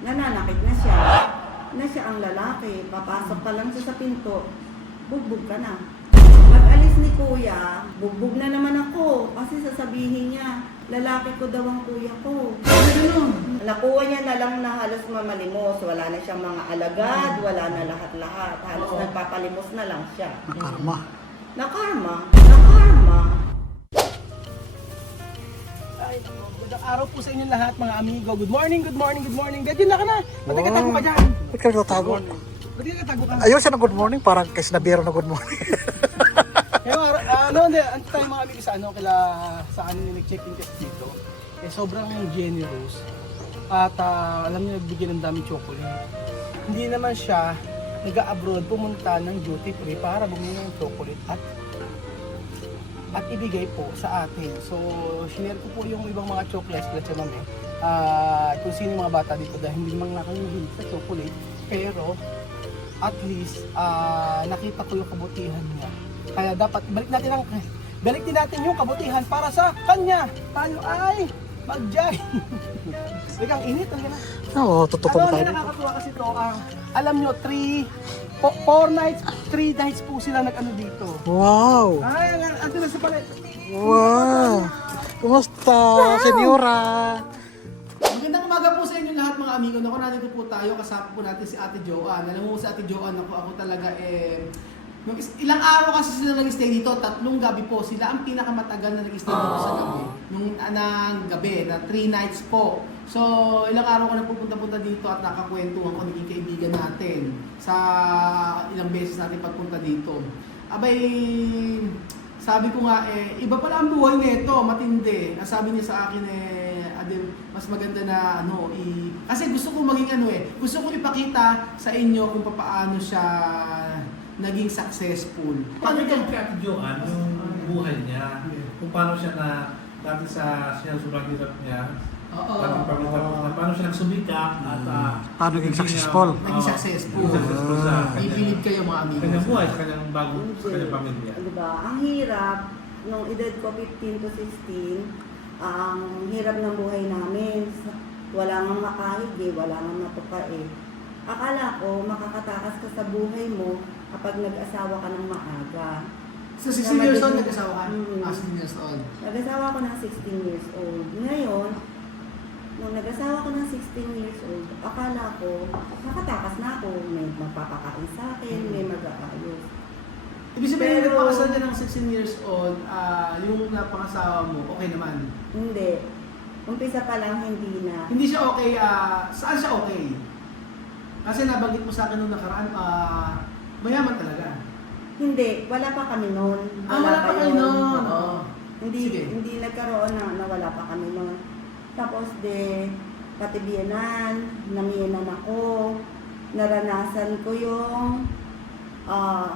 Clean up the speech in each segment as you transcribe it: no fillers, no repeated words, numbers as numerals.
nananakit na siya. Na siya ang lalaki, papasok pa lang siya sa pinto, bugbog ka na. Pag-alis ni kuya, bugbog na naman ako kasi sasabihin niya, lalaki ko daw ang kuya ko. Nakuha niya na lang na halos mamalimos, wala na siyang mga alagad, wala na lahat-lahat. Halos nagpapalimos na lang siya. Nakarma. Nakarma. Nakarma. Ay, magandang araw po sa inyo lahat mga amigo. Good morning, good morning, good morning. Dad, yun na ka na. Ba't nagkatago ka dyan? Ba't ka nagtatago? Ba't nagkatago ka? Ayun siya ng good morning, parang kay sinabiro na good morning. Ano tayo mga amigo sa sa yung nag-check-in kasi dito. Sobrang generous. At alam niyo, nagbigay ng daming chocolate. Hindi naman siya nag-abroad pumunta ng duty free para bumili ng chocolate at ibigay po sa atin. So, share ko po yung ibang mga chocolates na siya mami. Kung sino yung mga bata dito dahil hindi mang nakalimuhin sa chocolate. Pero, at least, nakita ko yung kabutihan niya. Kaya dapat balik din natin yung kabutihan para sa kanya. Tayo ay mag-jay. Ang init, ang gano'n. Oo, tutupong Ano tayo. na nakakatuwa kasi ito, alam nyo, 4 nights, 3 nights po sila nag-ano dito. Wow! Ay, ando na sa palit. Wow! Kumusta, senyora? Magandang umaga po sa inyo lahat mga amigo. Naku, nandito po tayo, kasama po natin si Ate Joanne. Alam mo si Ate Joanne, ako talaga ilang araw kasi sila nag-stay dito, 3 gabi po. Sila ang pinakamatagal na nag-stay dito sa gabi. Nung gabi, na 3 nights po. So, ilang araw ko na pupunta-punta dito at nakakwentuhan ko, naging kaibigan natin sa ilang beses natin pagpunta dito. Abay, sabi ko nga iba pala ang buhay nito, matindi. Sabi niya sa akin Adel, mas maganda na kasi gusto ko maging gusto ko ipakita sa inyo kung paano siya naging successful. Paano kang kay Ate Joanne, yung buhay niya, kung paano siya dati siya sobrang hirap niya, paano siya nagsumikap at Paano naging successful? Naging successful. sa Ibilid kayo mga amigo. kanyang buhay, sa kanyang sa kanyang pamilya. Diba? Ang hirap, nung edad ko 15 to 16, ang hirap ng buhay namin. Wala nang makahig wala nang matuka Akala ko, makakatakas ka sa buhay mo kapag nag-asawa ka ng maaga. So 16 years old nag-asawa ka? 16 years old. Nag-asawa ko ng 16 years old. Ngayon, nung nag-asawa ko ng 16 years old, akala ko, nakatakas na ako. May magpapakain sa akin, may mag-aayos. Ibig sabihin, Pero- nagpakasal niya ng 16 years old, yung napangasawa mo, okay naman. Hindi. Umpisa pa lang, hindi na. Hindi siya okay, saan siya okay? Kasi nabanggit mo sa akin nung nakaraan, mayaman talaga. Hindi, wala pa kami noon. Wala pa kayo yun. noon. Oo. Sige. Hindi nagkaroon na wala pa kami noon. Tapos pati biyenan, namiyenan ako, naranasan ko yung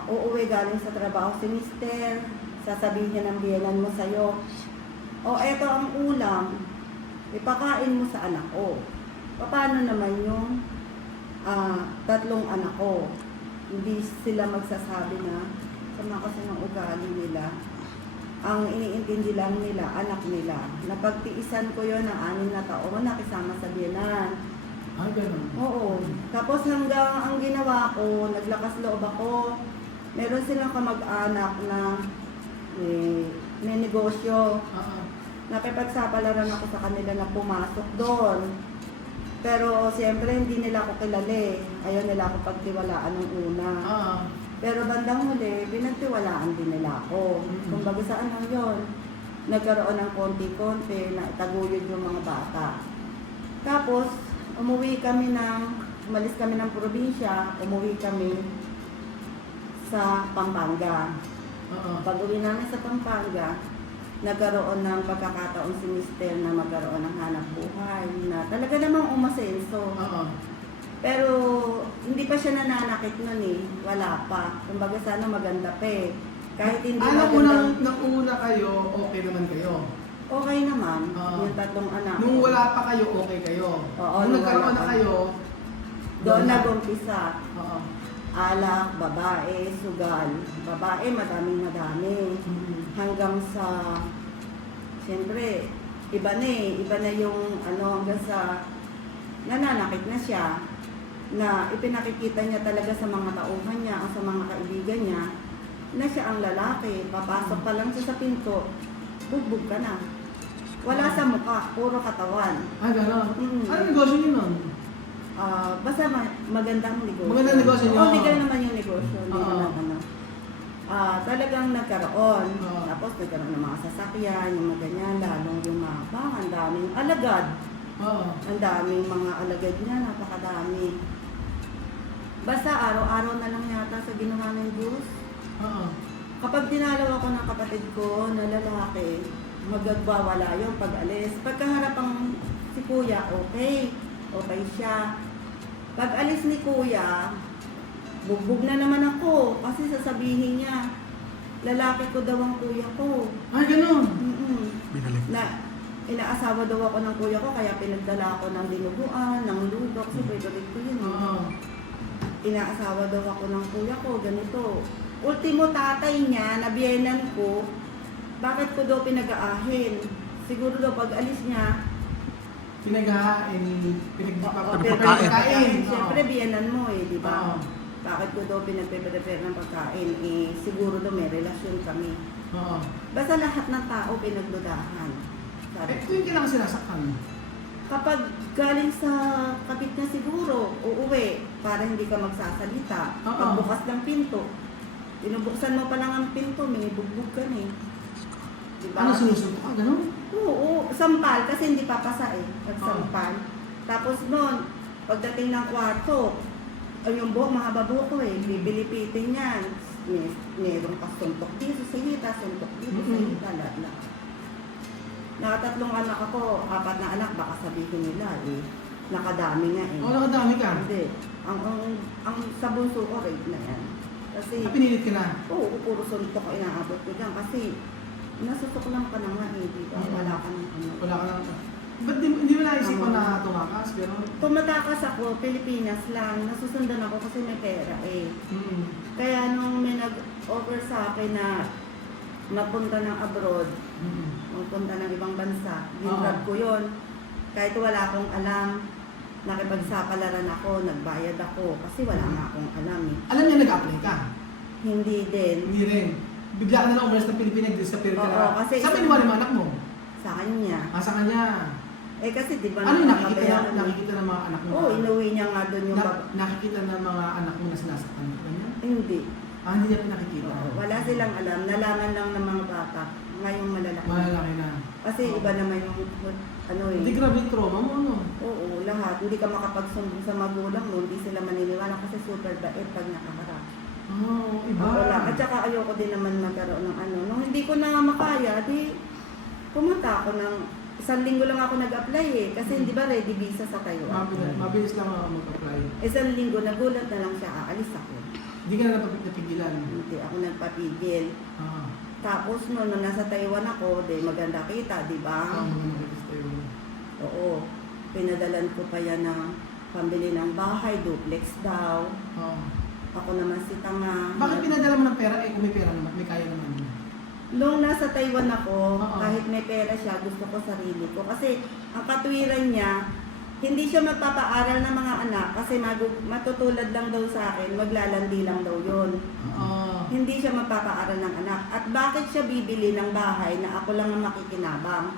uuwi galing sa trabaho si mister, sasabihin ng biyenan mo sa'yo, eto ang ulam, ipakain mo sa anak ko. Paano naman yung 3 anak ko? Hindi sila magsasabi na sama kasi ng ugali nila. Ang iniintindi lang nila, anak nila. Napagtiisan ko yon ng 6 na taon, nakisama sa biyenan. Ay, ganun. Oo. Tapos hanggang ang ginawa ko, naglakas loob ako. Meron silang kamag-anak na may negosyo. Nakipagsapalaran ako sa kanila na pumasok doon. Pero siyempre hindi nila ako kilala Ayaw nila ako pagtiwalaan ng una. Pero bandang huli, pinagtiwalaan din nila ako. Kumbaga saan lang yun? Nagkaroon ng konti-konti na itaguyod yung mga bata. Tapos, umalis kami ng probinsya, umuwi kami sa Pampanga. Pag uwi namin sa Pampanga, nagkaroon ng pagkakataon si mister na magkaroon ng hanap buhay na talaga namang umasenso. Pero hindi pa siya nananakit nun wala pa. Kumbaga sana maganda pa Kahit hindi nung una kayo, okay naman kayo? Okay naman, yung 3 anak. Nung wala pa kayo, okay kayo? Oo, nung nung nagkaroon wala na pa. kayo, Doon nag-umpisa. Oo. Alak, babae, sugal. Babae, madami. Hanggang sa, siyempre, iba na yung hanggang sa nananakit na siya, na ipinakikita niya talaga sa mga tauhan niya o sa mga kaibigan niya na siya ang lalaki. Papasok pa lang siya sa pinto, bugbog ka na. Wala sa mukha, puro katawan. Ah, gano'n. Mm. Ano negosyo niyo nun? Basta magandang negosyo. Magandang negosyo niyo? Oo, legal naman yung negosyo. Hindi Oo. naman ano. Talagang nagkaroon. Oo. Tapos nagkaroon ng mga sasakyan, yung mga ganyan, lalong yumabang. Ang daming alagad. Oo. Ang daming mga alagad niya, napakadami. Basta araw-araw na lang yata sa ginawa ng Diyos. Oo. Kapag dinalaw ako ng kapatid ko na lalaki, magagwawala yung pag-alis. Pagkaharap ang si kuya, okay. Okay siya. Pag alis ni kuya, bugbog na naman ako. Kasi sasabihin niya, lalaki ko daw ang kuya ko. Ay, gano'n. Binalik. Na inaasawa daw ako ng kuya ko, kaya pinagdala ako ng dinuguan, ng ludo, kasi favorite ko yun. Oo. Inaasawa daw ako ng kuya ko, ganito. Ultimo tatay niya, nabiyenan ko, bakit ko daw pinag-aahin? Siguro daw pag alis niya, Pinaghahain, Pinagpagkain. Siyempre, biyenan mo eh, di ba? Oo. Bakit ko daw pinag-prepare ng pagkain? Eh, siguro daw may relasyon kami. Oo. Basta lahat ng tao pinagdudahan. Sabi Eh, ko. ito yung kailangan sinasaktan. Kapag galing sa kapit niya siguro, uuwi para hindi ka magsasalita. Oo. Pagbukas ng pinto, binubuksan mo pa lang ang pinto, may bugbog ka na eh. Diba? Ano sinusunod ka? Gano'n? Oo, sampal kasi hindi papasa eh. Pagsampal. Tapos noon, pagdating ng kwarto, yung buhok, mahaba buhok ko eh, bibilipitin yan. Merong ka suntok dito sa hita, suntok dito sa hita, lahat. Nakatatlong anak ako, 4 na anak, baka sabihin nila eh. Nakadami nga eh. Oo, nakadami ka. Hindi. Ang sa bunso ko, rape na yan. Kasi, Pinilit ka na. oo, puro suntok ang inaabot ko dyan. Kasi, nasusok lang ka na nga eh, di ba? Wala ka nang ano. Wala ka lang. Ba't hindi mo naisipan na tumakas? Gano'n? Tumatakas ako, Pilipinas lang. Nasusundan ako kasi may pera eh. Mm. Kaya nung may nag-offer sa akin na mapunta ng abroad, Mm. mapunta ng ibang bansa, ginrab ko yun. Kahit wala akong alam, nakipagsapalaran ako, nagbayad ako, kasi wala nga akong alam eh. Alam niya nag-apply ka? Hindi din. Hindi rin. Bigla ka na lang umalis ng Pilipinas, disappear ka Oo, na. kasi Sabi isang- mo yung anak mo? Sa kanya. Sa kanya. Eh kasi di ba Ano yung nakikita, nakakabayaran nakikita ng mga anak mo? Oo, inuwi niya nga doon yung Nakikita ng mga anak mo na sinasaktan ka niya? Hindi. Hindi niya pinakikita. Oo, wala silang alam. Nalaman lang ng mga bata. Ngayong malalaki. Malalaki na. Kasi iba naman yung ano eh. Hindi grabe yung trauma mo, ano? Oo, lahat. Hindi ka makapagsumbong sa magulang mo. Hindi sila maniniwala kasi super bait pag nakaharap. Oh, iba. Ako lang. At saka ayoko din naman magkaroon ng ano. Nung hindi ko na makaya, di pumunta ako ng 1 linggo lang ako nag-apply eh. Kasi hindi ba ready visa sa Taiwan? Mabilis lang ako mag-apply. 1 linggo, nagulat na lang siya, aalis ako. Hindi ka na napigilan. Hindi ako nagpapigil. Ah. Tapos nung nasa Taiwan ako, di maganda kita, di ba? Mga nag-register mo. Oo. Pinadalan ko pa yan ng pambili ng bahay, duplex daw. Oh. Ako naman si tanga. Bakit pinadala mo ng pera? Eh, kung may pera naman, may kaya naman. Nung nasa Taiwan ako, Oo. kahit may pera siya, gusto ko sarili ko. Kasi ang katwiran niya, hindi siya magpapaaral ng mga anak kasi matutulad lang daw sa akin, maglalandi lang daw yun. Oo. Hindi siya magpapaaral ng anak. At bakit siya bibili ng bahay na ako lang ang makikinabang?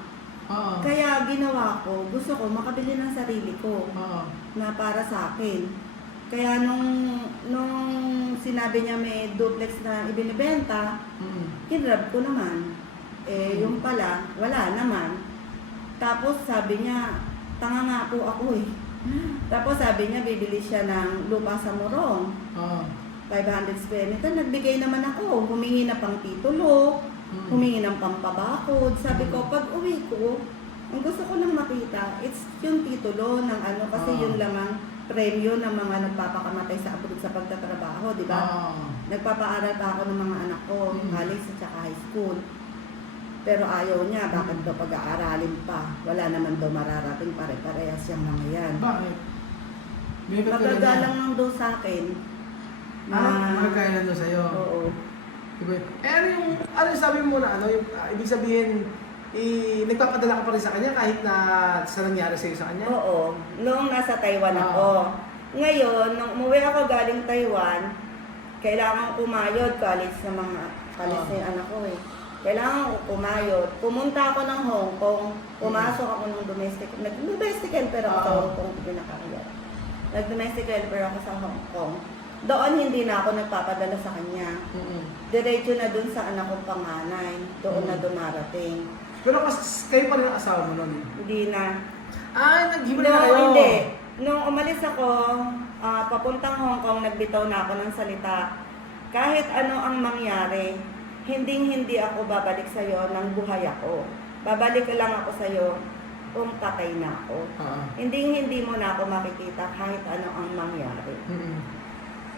Oo. Kaya ginawa ko, gusto ko makabili ng sarili ko Oo. na para sa akin. Kaya nung sinabi niya may duplex na ibinibenta, kinrab ko naman. Eh, yung pala, wala naman. Tapos sabi niya, tanga nga po ako eh. Tapos sabi niya, bibili siya ng lupa sa Morong. Oo. 500 square meter. Nagbigay naman ako. Humingi na pang titulo, humingi ng pampabakod. Sabi ko, pag uwi ko, ang gusto ko lang makita, it's yung titulo ng ano, kasi yun lang ang premyo ng mga nagpapakamatay sa abroad sa pagtatrabaho, di ba? Oo. Nagpapaaral pa ako ng mga anak ko, college at saka high school. Pero ayaw niya, bakit daw pag-aaralin pa? Wala naman daw mararating, pare-parehas yung mga yan. Bakit? May Magagalang lang daw sa akin. Magkaya lang doon sa'yo. Oo. Diba? Eh ano yung sabi mo na ano, yung ibig sabihin, nagpapadala ka pa rin sa kanya kahit na sa nangyari sa'yo sa kanya? Oo, noong nasa Taiwan Ah. ako. Ngayon, nung umuwi ako galing Taiwan, kailangan kumayod college sa mga college Ah. na yung anak ko eh. Kailangan ko kumayod. Pumunta ako ng Hong Kong, pumasok ako ng domestic helper ako sa Ah. Hong Kong, pinakakaya. Nag-domestic helper ako sa Hong Kong. Doon hindi na ako nagpapadala sa kanya. Diretso na dun sa anak kong panganay. Doon na dumarating. Pero kasi kayo pa rin ang asawa mo nun? Hindi na. Naghiwalay No, na kayo? hindi. Nung umalis ako, papuntang Hong Kong, nagbitaw na ako ng salita. Kahit ano ang mangyari, hindi ako babalik sa'yo ng buhay ako. Babalik lang ako sa'yo kung patay na ako. Hindi mo na ako makikita kahit ano ang mangyari.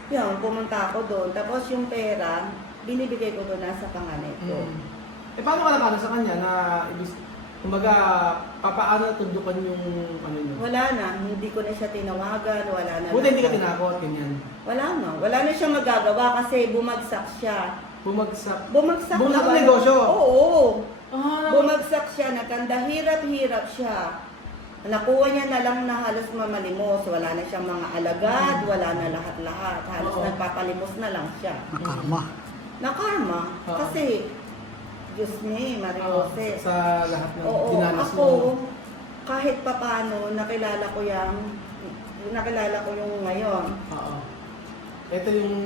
Yun, pumunta ako doon. Tapos yung pera, binibigay ko doon na sa panganay ko. Paano ka nakano sa kanya na, kumbaga, papaano tundukan yung ano nyo? Wala na, hindi ko na siya tinawagan, wala na. Buti hindi ka tinakot, ganyan. Wala na siya magagawa kasi bumagsak siya. Bumagsak. Bumagsak Bumagsak na ang negosyo? Oo. Bumagsak siya, nakanda hirap-hirap siya. Nakuha niya na lang na halos mamalimos. Wala na siyang mga alagad, wala na lahat-lahat. Halos Oo. nagpapalimos na lang siya. Nakarma. Nakarma. Oo. Kasi, Diyos ni, Mariose. Sa lahat ng Oo, dinanas ako, mo. kahit papano, nakilala ko yung ngayon. Oo. Ito yung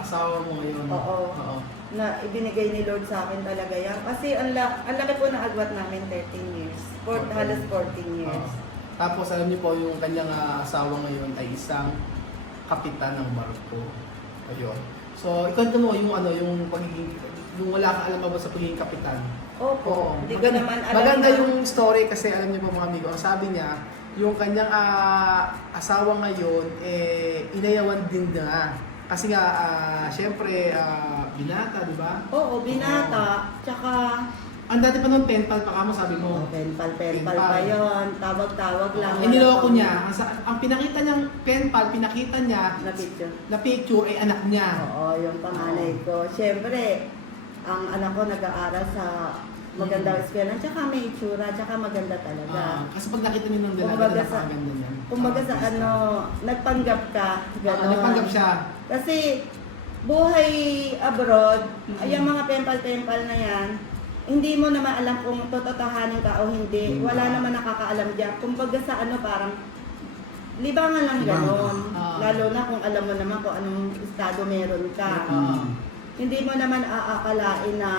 asawa mo ngayon. Oo. Na ibinigay ni Lord sa akin talaga yan. Kasi ang laki po na agwat namin, 13 years. Halos 14 years. Tapos alam niyo po yung kanyang asawa ngayon ay isang kapitan ng barko. Ayun. So, ikwento mo yung yung pagiging, yung wala ka alam ba sa pagiging kapitan. Opo, hindi ko naman alam Maganda na- yung story kasi alam niyo po mga amigo, ang sabi niya, yung kanyang asawa ngayon, inayawan din na. Kasi nga, syempre, binata, di ba? Oo, binata. Tsaka, Ang dati pa nun, penpal pa ka mo, sabi mo. penpal pa Penpal. yun. Tawag-tawag lang. Niloko niya. Ang pinakita niyang penpal, pinakita niya Na picture. na picture ay anak niya. Oo, yung panganay ko. Siyempre, ang anak ko nag-aaral sa magandang eskwela. Tsaka may itsura, tsaka maganda talaga. Kasi pag nakita niyo ng Kumbaga dalaga, sa- napakaganda niya. Kumbaga sa nagpanggap ka. Ganon. Nagpanggap siya. Kasi buhay abroad, Mhm. ay yung mga pempal-pempal na yan, hindi mo naman alam kung tototohanin ka o hindi. Wala naman nakakaalam dyan. Kumbaga sa parang libangan lang Libangan. ganon. Ah. Lalo na kung alam mo naman kung anong estado meron ka. Hindi mo naman aakalain na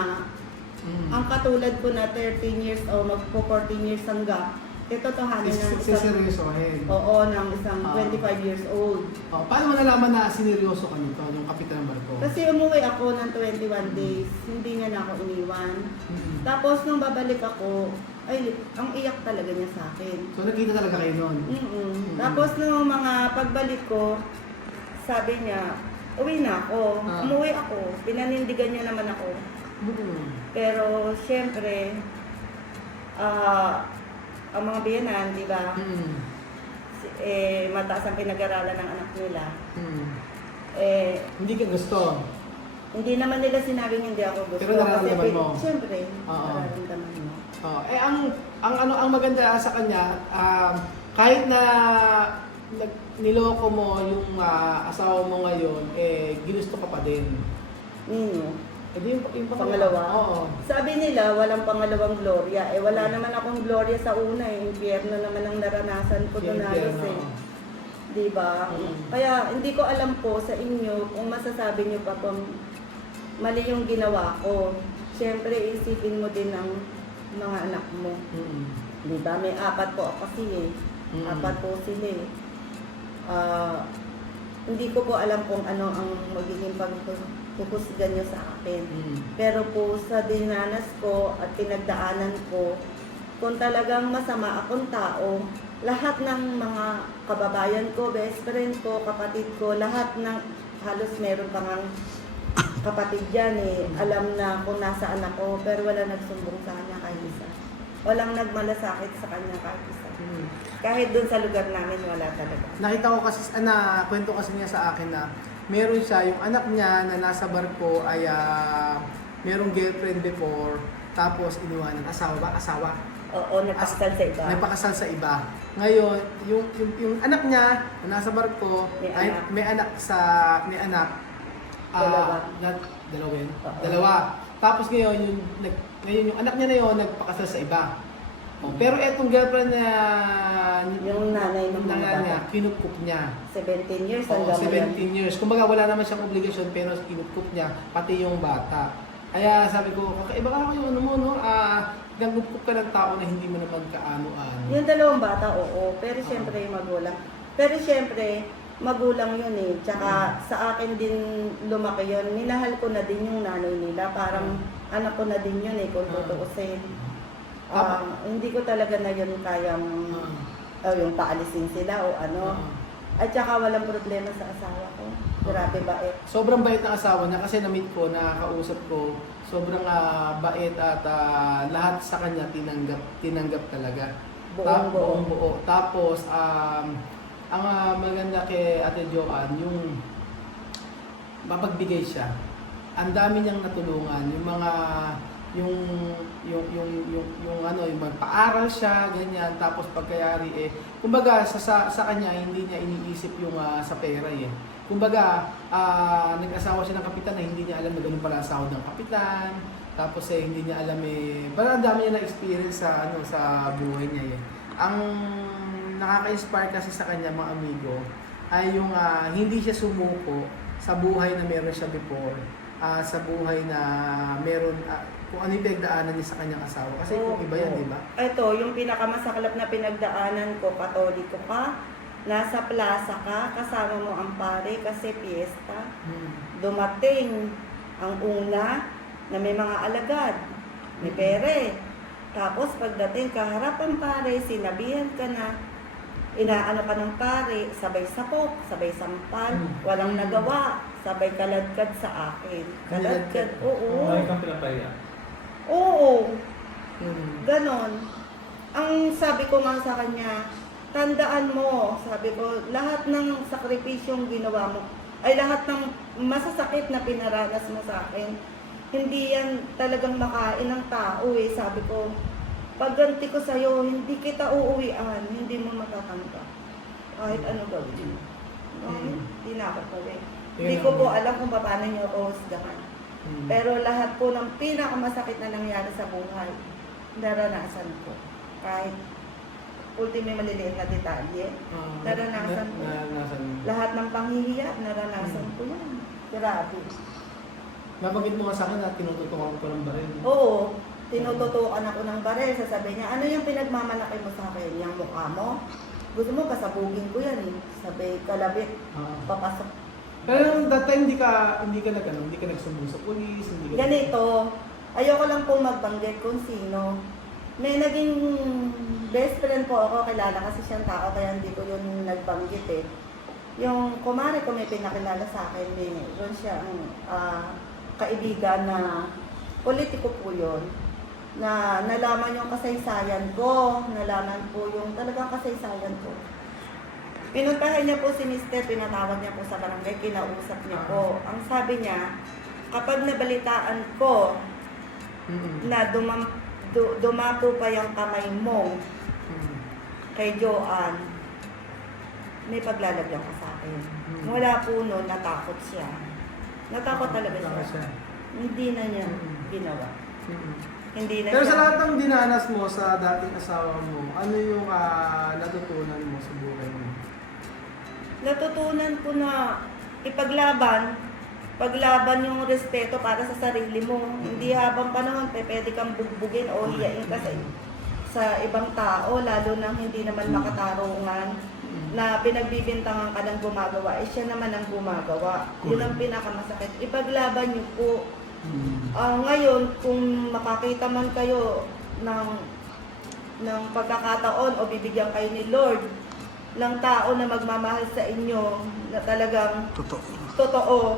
ang katulad ko na 13 years o magpo-14 years ang gap, totohanin ng isang, Siseryosohin. ng isang Ah. 25 years old. Paano mo nalaman na sineryoso ka nito, yung kapitan ng barko? Kasi umuwi ako ng 21 days, hindi niya na ako iniwan. Mm. Tapos nung babalik ako, ay, ang iyak talaga niya sa akin. So nakita talaga kayo nun? Tapos nung mga pagbalik ko, sabi niya, uwi na ako. Ah. Umuwi ako, pinanindigan niya naman ako. Pero syempre, ang mga biyanan, di ba, mataas ang pinag-aralan ng anak nila. Hindi ka gusto. Hindi naman nila sinabing hindi ako gusto. Pero nararamdaman mo? Siyempre, Oo. nararamdaman mo. Ang maganda sa kanya, kahit na niloko mo yung asawa mo ngayon, ginusto ka pa din. Yung Pangalawa? Oo. Sabi nila, walang pangalawang gloria. Wala naman akong gloria sa una eh. Impyerno naman ang naranasan ko doon halos eh. Diba? Kaya hindi ko alam po sa inyo kung masasabi niyo pa kung mali yung ginawa ko. Siyempre, isipin mo din ng mga anak mo. Diba? May 4 po kasi eh. 4 po sila eh. Hindi ko po alam kung ano ang magiging paghuhusgan nyo sa akin. Pero po sa dinanas ko at pinagdaanan ko, kung talagang masama akong tao, lahat ng mga kababayan ko, best friend ko, kapatid ko, lahat ng halos meron pa ngang kapatid dyan eh. Alam na kung nasaan ako, pero wala nagsumbong sa kanya kahit isa. Walang nagmalasakit sa kanya kahit isa. Kahit dun sa lugar namin, wala talaga. Nakita ko kasi, kwento kasi niya sa akin na meron siya, yung anak niya na nasa barko ay merong girlfriend before. tapos iniwanan. Asawa ba? Asawa. Oo, nagpakasal sa iba. Nagpakasal sa iba. Ngayon, yung anak niya na nasa barko, May ay anak. may anak. Dalawa. Dalawa yun? Oo. Dalawa. Tapos ngayon, yung anak niya na yun, nagpakasal sa iba. Oh, pero etong girlfriend na Yung nanay ng mga nanay niya, bata. kinukup niya. 17 years Oo, hanggang 17 years. Kumbaga wala naman siyang obligasyon pero kinukup niya pati yung bata. Kaya sabi ko, kakaiba ka yung ano mo, no? Nagukup ka ng tao na hindi mo naman kaano-ano. Yung dalawang bata, oo. Pero siyempre yung magulang. Pero siyempre, magulang yun eh. Tsaka sa akin din lumaki yun. Minahal ko na din yung nanay nila. Parang anak ko na din yun eh, kung tutuusin. Hindi ko talaga na yun kayang yung paalisin sila o ano. At saka walang problema sa asawa ko. Grabe bait. Sobrang bait ng asawa niya kasi na-meet ko, nakakausap ko, sobrang bait at lahat sa kanya tinanggap talaga. Buong buo. Tapos, ang maganda kay Ate Joanne, yung mapagbigay siya. Ang dami niyang natulungan, yung mga yung magpaaral siya, ganyan, tapos pagkayari kumbaga sa kanya hindi niya iniisip yung sa pera Kumbaga, nag-asawa siya ng kapitan na hindi niya alam na ganun pala ang sahod ng kapitan. Tapos hindi niya alam parang ang dami niya na experience sa buhay niya Ang nakaka-inspire kasi sa kanya mga amigo ay yung hindi siya sumuko sa buhay na meron siya before. Sa buhay na meron kung ano yung pinagdaanan niya sa kanyang asawa. Kasi kung iba yan, di ba? Ito, yung pinakamasaklap na pinagdaanan ko, Katoliko ka, nasa plaza ka, kasama mo ang pare kasi piyesta. Dumating ang una na may mga alagad, may pere. Tapos pagdating kaharap ang pare, sinabihan ka na, inaano ka ng pare, sabay sapok, sabay sampal, walang nagawa, sabay kaladkad sa akin. Kaladkad, oo. Ay kang pinapaya. Oo. Ganon. Ang sabi ko nga sa kanya, tandaan mo, sabi ko, lahat ng sakripisyong ginawa mo, ay lahat ng masasakit na pinaranas mo sa akin, hindi yan talagang makain ng tao sabi ko, pagganti ko sa'yo, hindi kita uuwian, hindi mo matatanggap. Kahit ano gawin mo. Hindi na ako gawin. Hindi ko po alam kung paano niyo ako husgahan. Pero lahat po ng pinakamasakit na nangyari sa buhay, naranasan ko. Kahit ultimo maliliit na detalye, naranasan ko. Lahat ng panghihiya, naranasan ko yan. Grabe. Nabanggit mo nga sa akin na tinututukan ko ng baril. Oo, tinututukan ako ng baril. Sasabihin niya, ano yung pinagmamalaki mo sa akin? Yung mukha mo? Gusto mo, pasabugin ko yan. Sabi, kalabit, papasok. Pero that time, hindi ka nagsumbong sa pulis, hindi ka... Ganito, ayoko lang po magbanggit kung sino. May naging best friend po ako, kilala kasi siyang tao, kaya hindi ko yun nagbanggit Yung kumare ko may pinakilala sa akin, yun siya ang kaibigan na politiko po yun, na nalaman yung kasaysayan ko, nalaman po yung talagang kasaysayan ko. Pinuntahan niya po si Mr. Pinatawag niya po sa barangay, kinausap niya po. Ang sabi niya, kapag nabalitaan ko na dumapo pa yung kamay mo kay Joanne, may paglalagyan ka sa akin. Mula po noon, natakot siya. Natakot talaga siya. Hindi na niya ginawa. Hindi na Pero siya. sa lahat ng dinanas mo sa dating asawa mo, ano yung natutunan mo sa buhay mo? Natutunan ko na paglaban yung respeto para sa sarili mo. Hindi habang panahon, pwede kang bugbugin o hiyain ka sa ibang tao, lalo nang hindi naman makatarungan, na pinagbibintangan ka ng gumagawa, siya naman ang gumagawa. Yun ang pinakamasakit. Ipaglaban niyo po. Ngayon, kung makakita man kayo ng pagkakataon o bibigyan kayo ni Lord ng tao na magmamahal sa inyo, na talagang totoo,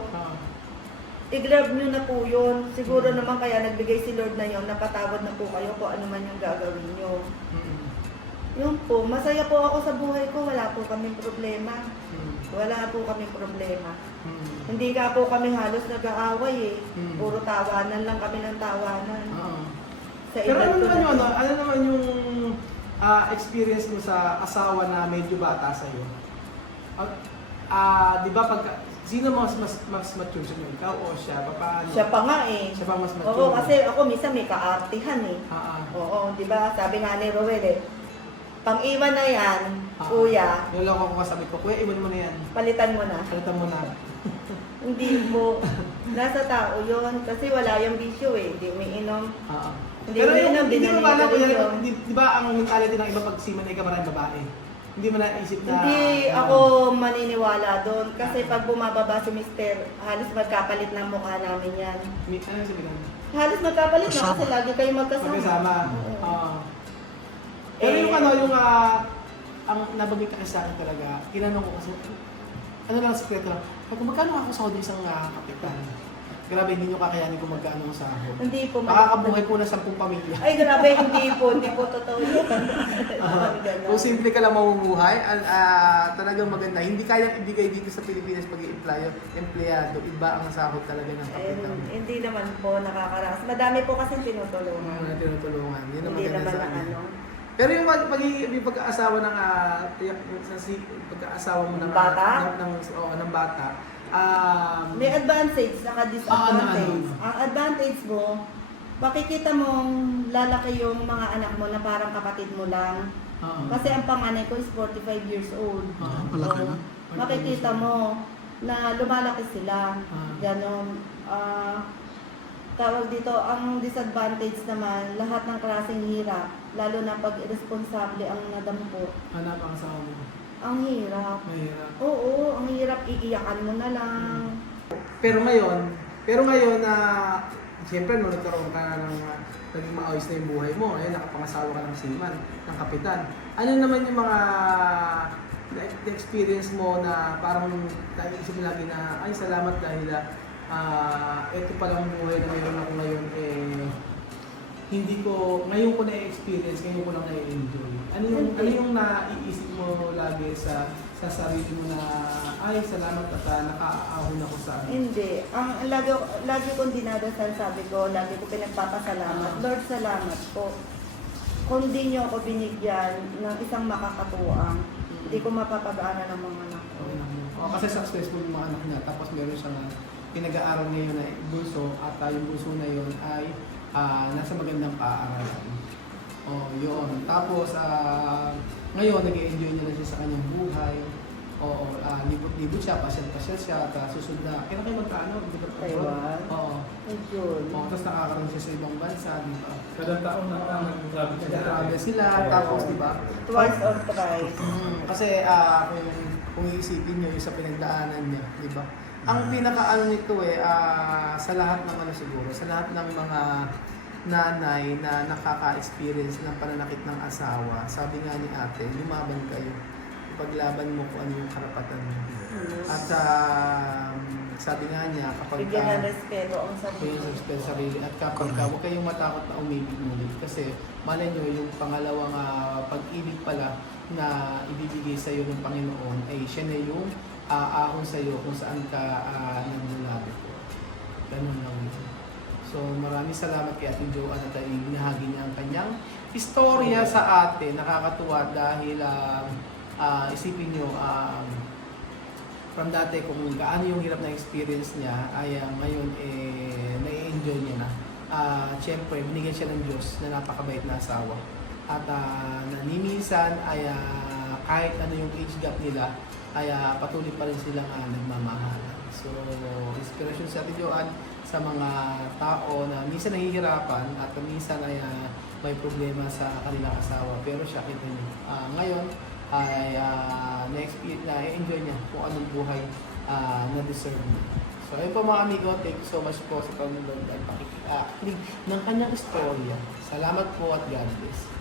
i-grab nyo na po yun. Siguro naman kaya nagbigay si Lord na yun, napatawad na po kayo kung ano man yung gagawin nyo. Yun po, masaya po ako sa buhay ko, wala po kaming problema. Wala po kaming problema. Hindi ka po kami halos nag-aaway Puro tawanan lang kami ng tawanan. Sa Pero edad ano ko naman na- yung ano naman yung experience mo sa asawa na medyo bata sa iyo? Di ba sino mas mature sa inyo? Ikaw o siya? Paano? Siya pa nga eh. Siya pa mas mature. Oo, kasi ako minsan may kaartihan eh. Oo, di ba? Sabi nga ni Roel eh, pang-iwan na yan, kuya, Niloko ko sabi ko, kuya, iwan mo na yan. palitan mo na. Kalitan mo na. Hindi po. Nasa tao yun. Kasi wala yung bisyo eh. Hindi umiinom. Hindi Pero umiinom, yung, hindi mo ba alam dinanigarilyo. kuya, di ba ang mentality ng iba pag siman ay kamaran babae? Hindi mo naisip na... Hindi ako maniniwala doon. Kasi pag bumababa si Mister, halos magkapalit ng mukha namin yan. Ano sabihin? Halos magkapalit na kasi lagi kayo magkasama. Magkasama. Oo. Pero Eh, yung yung ang nabanggit ka sa akin talaga, tinanong ko kasi, ano lang ang sekreto? Pag magkano ako sa isang kapitan? Grabe, hindi nyo kakayanin kung magkano ang sahod. Hindi po. Makakabuhay po ng 10 pamilya. Ay, grabe, hindi po totoo yun. Kung simple ka lang mamumuhay, talagang maganda. Hindi kayang ibigay dito sa Pilipinas pag empleyado. Iba ang sahod talaga ng kapitan. Hindi naman po nakakaraas. Madami po kasi tinutulungan. Mga tinutulungan. Yun ang Hindi maganda naman sa na kanya. ano. Pero yung pag-aasawa ng pag-aasawa mo ng Bata? ng bata. May advantage, saka disadvantage. ano? Ang advantage mo, makikita mong lalaki yung mga anak mo na parang kapatid mo lang. Kasi ang panganay ko is 45 years old. Malaki na. Makikita mo na lumalaki sila. Ganon. Tawag dito, ang disadvantage naman, lahat ng klaseng hirap, lalo na pag irresponsable ang nadampo. Hanap ang asawa mo. Ang hirap. Mahirap. Oo, ang hirap, iiyakan mo na lang. Pero ngayon na siyempre nung nagkaroon ka na ng naging maayos na yung buhay mo, ayun, nakapangasawa ka ng seaman, ng kapitan. Ano naman yung mga experience mo na parang naisip mo lagi na, ay salamat dahil ito palang buhay na meron ako ngayon ngayon ko na-experience, ngayon ko lang na-enjoy. Ano yung naiisip mo lagi sa sarili mo na, ay, salamat at nakaahon ako sa akin? Hindi. Ang lagi kong dinadasal, sabi ko, lagi ko pinagpapasalamat. Lord, salamat po. Kung di niyo ako binigyan ng isang makakatuwang, hindi ko mapapag-aaral ng mga anak ko. Kasi successful yung mga anak niya, tapos meron siyang pinag-aaral ngayon na bunso, at yung bunso na yun ay nasa magandang paaralan. Yun. Tapos, ngayon, nag-i-enjoy niya na siya sa kanyang buhay. Libot-libot siya, pasyal-pasyal siya, at susunod na, kailan kayo magkaano? Taiwan? Oo. Ayun. Tapos nakakaroon siya sa ibang bansa, di ba? Kada taon Nag-travel sila, tapos, di ba? Twice or thrice. Kasi, kung iisipin nyo, yung sa pinagdaanan niya, di ba? Ang pinaka-ano nito sa lahat ng siguro, sa lahat ng mga nanay na nakaka-experience ng pananakit ng asawa, sabi nga ni ate, lumaban kayo. Ipaglaban mo kung ano yung karapatan mo. At sabi nga niya, kapag Bigyan ng respeto ang may sarili. sarili, at kapag huwag kayong matakot na umibig kasi malay nyo yung pangalawang pag-ibig pala na ibibigay sa iyo ng Panginoon ay siya na yung aahon sa iyo kung saan ka nangulabit ko. Ganun lang yun. So maraming salamat kay Ate Joanne at binahagi niya ang kanyang istorya sa atin. Nakakatuwa dahil isipin nyo, from dati kung gaano yung hirap na experience niya, ay ngayon nai-enjoy niya na. Siyempre, binigyan siya ng Diyos na napakabait na asawa. At nanimisan ay kahit ano yung age gap nila, ay patuloy pa rin silang nagmamahalan. So, inspirasyon sa Ate Joanne sa mga tao na minsan nahihirapan at minsan ay may problema sa kanilang asawa. Pero siya, ngayon, ay na-enjoy niya kung anong buhay na deserve niya. So, ayun po mga amigo, thank you so much po sa panonood at pakikinig ng kanyang istorya. Salamat po at God bless.